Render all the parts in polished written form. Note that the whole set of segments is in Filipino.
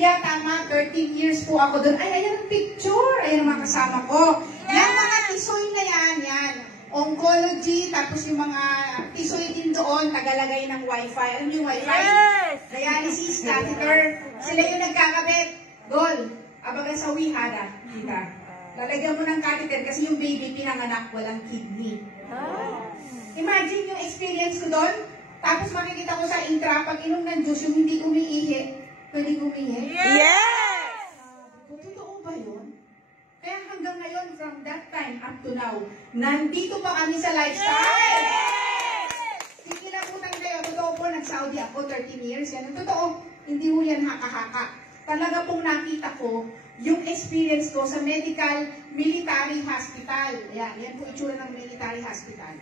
Olivia, tama, 13 years po ako doon. Ay, ayan ang picture. Ayan ang mga kasama ko. Yan, mga tisoy na yan. Oncology, tapos yung mga tisoy din doon, tagalagay ng wifi. Alam niyo yung wifi? Yes! Dialysis, catheter. Sila yung nagkakabit. Gol, abaga sa wihara. Kita. Lalagyan mo ng catheter kasi yung baby pinanganak, walang kidney. Imagine yung experience ko doon. Tapos makikita ko sa intra, pag inom ng juice, yung hindi umiihi. Pwede umiihi? Yes! Totoo ba yun? Kaya hanggang ngayon, from that time up to now, nandito pa kami sa lifestyle. Yes! Sikilabutan kayo, totoo po, nag-Saudi ako 13 years. Yan, totoo, hindi mo yan haka-haka. Talaga pong nakita ko yung experience ko sa medical military hospital. Yan po itsura ng military hospital.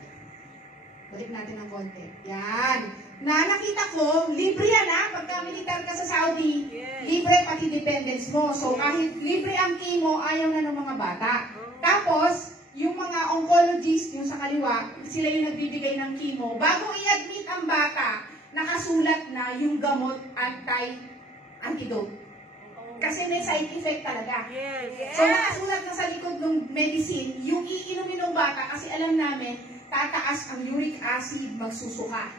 Balik natin ng konti. Yan. Nakita ko, libre yan ha. Pagka militar ka sa Saudi, libre pati dependents mo. So kahit libre ang chemo, ayaw na ng mga bata. Tapos, yung mga oncologist, yung sa kaliwa, sila yung nagbibigay ng chemo. Bago i-admit ang bata, nakasulat na yung gamot antidote. Kasi may side effect talaga. So nakasulat na sa likod ng medicine, yung iinumin ng bata, kasi alam namin, tataas ang uric acid, magsusuka.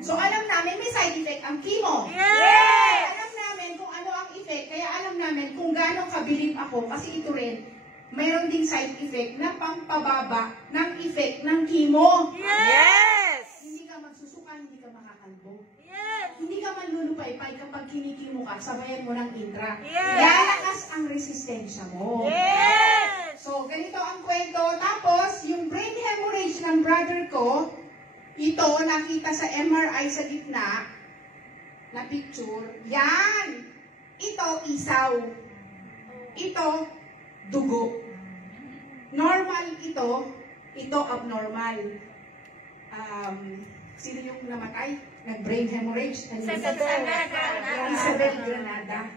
So alam namin may side effect ang chemo. Alam namin kung ano ang effect, kaya alam namin kung gano'ng kabilib ako, kasi ito rin, mayroon ding side effect na pampababa ng effect ng chemo. Hindi ka magsusuka, hindi ka makakalbo. Hindi ka manlulupay-pay kapag kinikimo ka, sabayan mo ng intra. Lalakas ang resistensya mo. So, ganito ang kwento. Tapos, yung brain hemorrhage ng brother ko, ito, nakita sa MRI sa gitna, na picture. Yan! Ito, isaw. Ito, dugo. Normal ito abnormal. Sino yung namatay? Nag-brain hemorrhage? Isabel Granada.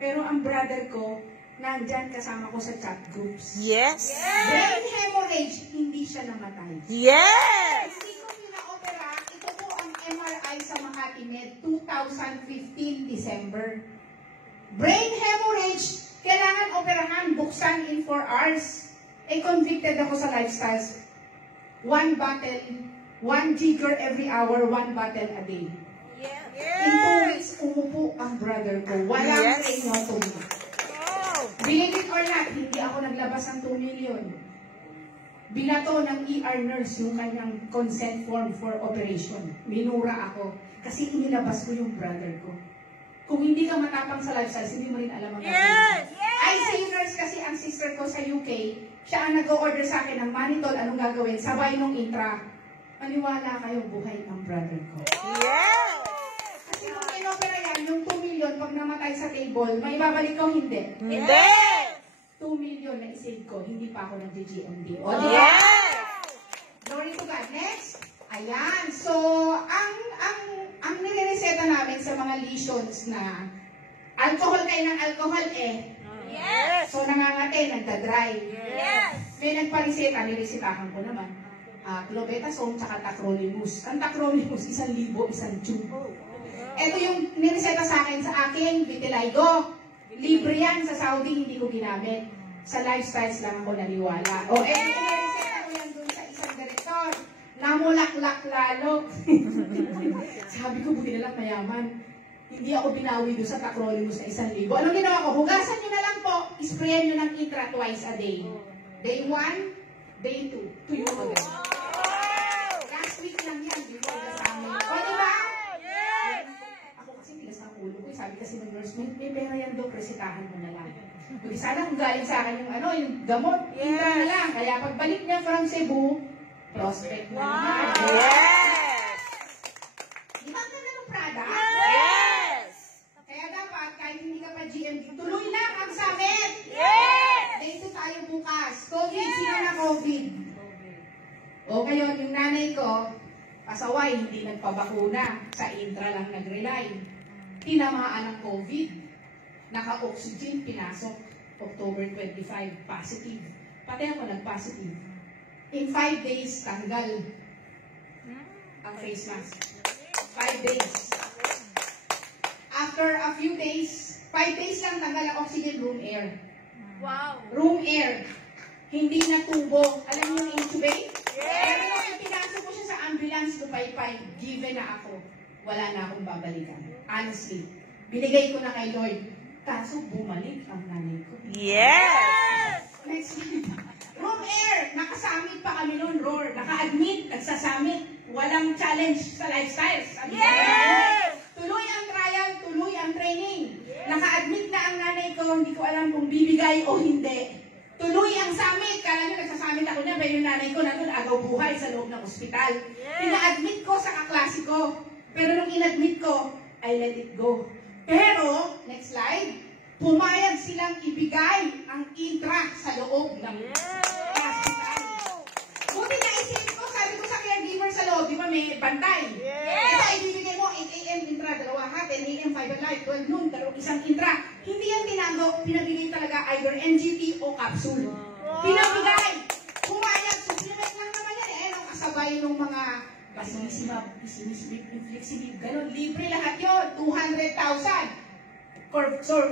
Pero ang brother ko, nandyan kasama ko sa chat groups. Brain hemorrhage, hindi siya namatay. Hindi ko pina-opera. Ito po ang MRI sa Makati Med, 2015 December. Brain hemorrhage, kailangan operahan, buksan in 4 hours. Convicted ako sa lifestyles. 1 bottle, 1 jigger every hour, 1 bottle a day. In 2 weeks, umupo ang brother ko. Walang tracheotomy. Believe it or not, hindi ako naglabas ng 2 million. Binato ng ER nurse yung kanyang consent form for operation. Minura ako. Kasi inilabas ko yung brother ko. Kung hindi ka matapang sa lifestyles, hindi mo rin alam ang gagawin. ICU nurse kasi ang sister ko sa UK, siya ang nag-order sa akin ng Manitol, anong gagawin? Sabay nung intra. Maniwala kayo, buhay ang brother ko. Kasi kung inopera yan, yung 2 million, pag namatay sa table, may babalik ko, hindi. 2 million na isave ko, hindi pa ako nag-GMD. Glory to God. Next. Ayan. So, ang nire-reseta namin sa mga lesions na alcohol kayo ng alcohol So, nangangate, nagda-dry. May nagpareseta, niresetahan ko naman. Clobetasone, tsaka tacrolimus. Ang tacrolimus, 1,000, isang tube. Ito yung nireseta sa akin, vitiligo. Libre yan sa Saudi, hindi ko ginamit. Sa lifestyles lang ako naniwala. Nireseta ko yan dun sa isang direktor. Namulaklak lalo. Sabi ko, buti na lang mayaman. Hindi ako binawi doon sa tacrolimus na 1,000. Anong ginawa ko? Hugasan nyo na lang po. Isprayan nyo ng intra twice a day. Day 1, day 2. Tuyo ko din. Last week lang yan before the summer. Diba? Ako kasi tigas ang ulo ko. Sabi kasi ng nurse, may pera yan doon, resetahan mo na lang. Buti sana kung galing sa akin yung gamot, intra na lang. Kaya pagbalik niya from Cebu, prospect na naman. Di ba ang ganda ng product? Kaya dapat, kahit hindi ka pa GMD, tuloy lang ang summit! Day 2 tayo bukas. COVID, sino na COVID? O ngayon, yung nanay ko, pasaway, hindi nagpabakuna. Sa intra lang nag-rely. Tinamaan ng COVID. Naka-oxygen, pinasok. October 25, positive. Pati ako nag-positive. In 5 days, tanggal ang face mask. 5 days. After a few days, 5 days lang tanggal ang oxygen, room air. Wow. Room air. Hindi na tubo. Alam niyo yung intubate? Pero nung ipinasok ko siya sa ambulance, lupay-pay, given na ako. Wala na akong babalikan. Honestly. Binigay ko na kay Lord. Kaso bumalik ang nanay ko. Yes! Next slide. Room air. Nakasamit pa kami noon, Roar. Naka-admit, nagsasamit. Walang challenge sa lifestyles. Yes! Tuloy ang trial, tuloy ang training. Naka-admit na ang nanay ko, hindi ko alam kung bibigay o hindi. Tuloy ang summit. Kala nyo nagsasamit ako niya, pero yung nanay ko nandun agaw buhay sa loob ng ospital. Ina-admit ko sa kaklase ko. Pero nung in-admit ko, I let it go. Pero, next slide, pumayag silang ibigay ang intra sa loob ng hospital. Buti na isip ko, sabi ko sa caregiver sa loob, di ba may bantay? Ito, ibibigay mo 8 a.m. intra, dalawa ha, 10 a.m. fiber light, 12 noon, isang intra. Hindi yan tinago, pinabigay talaga either NGT o capsule. Pinabigay! Pumayag, supplement lang naman yan eh, nung kasabay ng mga basisimab, inflexibility, gano'n, libre lahat yun, 200,000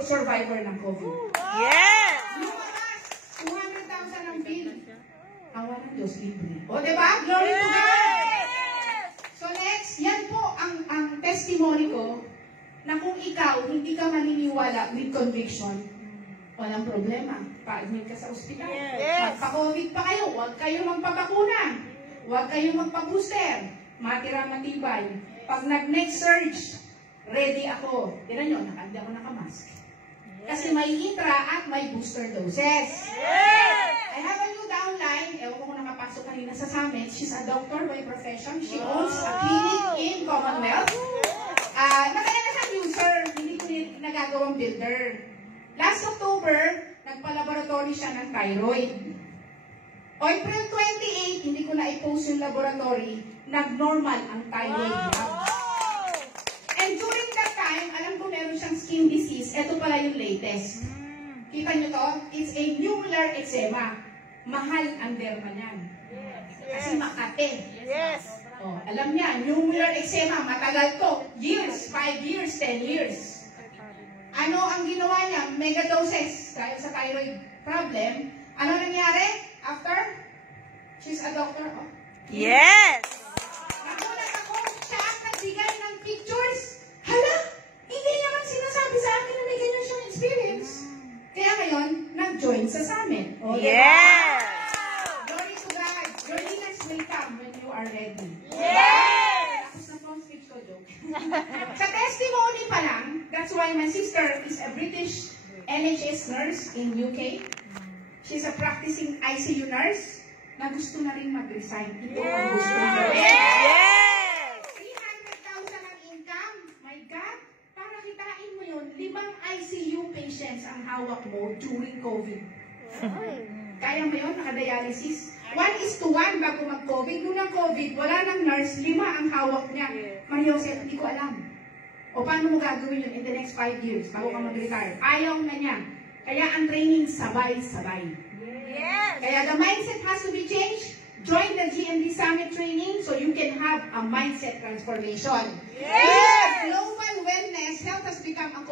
survivor ng COVID. Yes! Lumakas, 200,000 ang bill. Awa ng Diyos, libre. O, diba? Glory to God! So next, yan po ang testimony ko na kung ikaw hindi ka maniniwala with conviction, walang problema. Pa-admit ka sa ospital. Magpa-COVID pa kayo, huwag kayo magpabakuna. Huwag kayo magpa-booster. Matira matibay. Pag nag-next surge, ready ako. Tira nyo, hindi ako nakamask. Kasi may intra at may booster doses. I have a new downline. Ewan ko kung nakapasok kanina sa summit. She's a doctor by profession. She owns a clinic in Commonwealth. Nakaya na siyang user. Hindi ko nagagawang builder. Last October, nagpa-laboratory siya ng thyroid. April 28, hindi ko na i-post yung laboratory, nag-normal ang thyroid lab. And during that time, alam ko meron siyang skin disease. Ito pala yung latest. Kita nyo to? It's a nummular eczema. Mahal ang derma niyan. Kasi Makate. Yes! Oh, alam niya, nummular eczema, matagal to. Years, 5 years, 10 years. Ano ang ginawa niya? Mega doses dahil sa thyroid problem. Ano nangyari? After? She's a doctor. Oh. Yes! Nagulat ako, siya ang nagbigay ng pictures. Hala, hindi naman sinasabi sa akin na may ganyan siyang experience. Kaya ngayon, nag-join sa summit. Oh, Yes! Glory to God. Your leaders will come when you are ready. Yes! Tapos na po ang speech ko, joke. Sa testimony pa lang, that's why my sister is a British NHS nurse in UK. She's a practicing ICU nurse na gusto na rin mag-resign. Ito ang gusto niya. Yes! 300,000 ang income. My God! Para kitain mo yun, 5 ICU patients ang hawak mo during COVID. Kaya mo yun, naka-dialysis? 1:1 bago mag-COVID. Nung nag-COVID, wala nang nurse, 5 ang hawak niya. Maria Jose, hindi ko alam. O paano mo gagawin yun in the next 5 years bago ka mag-retire? Ayaw na niya. Kaya ang training, sabay-sabay. Yes! Kaya the mindset has to be changed. Join the GMD Summit training so you can have a mindset transformation. Yes! Global wellness, health has become a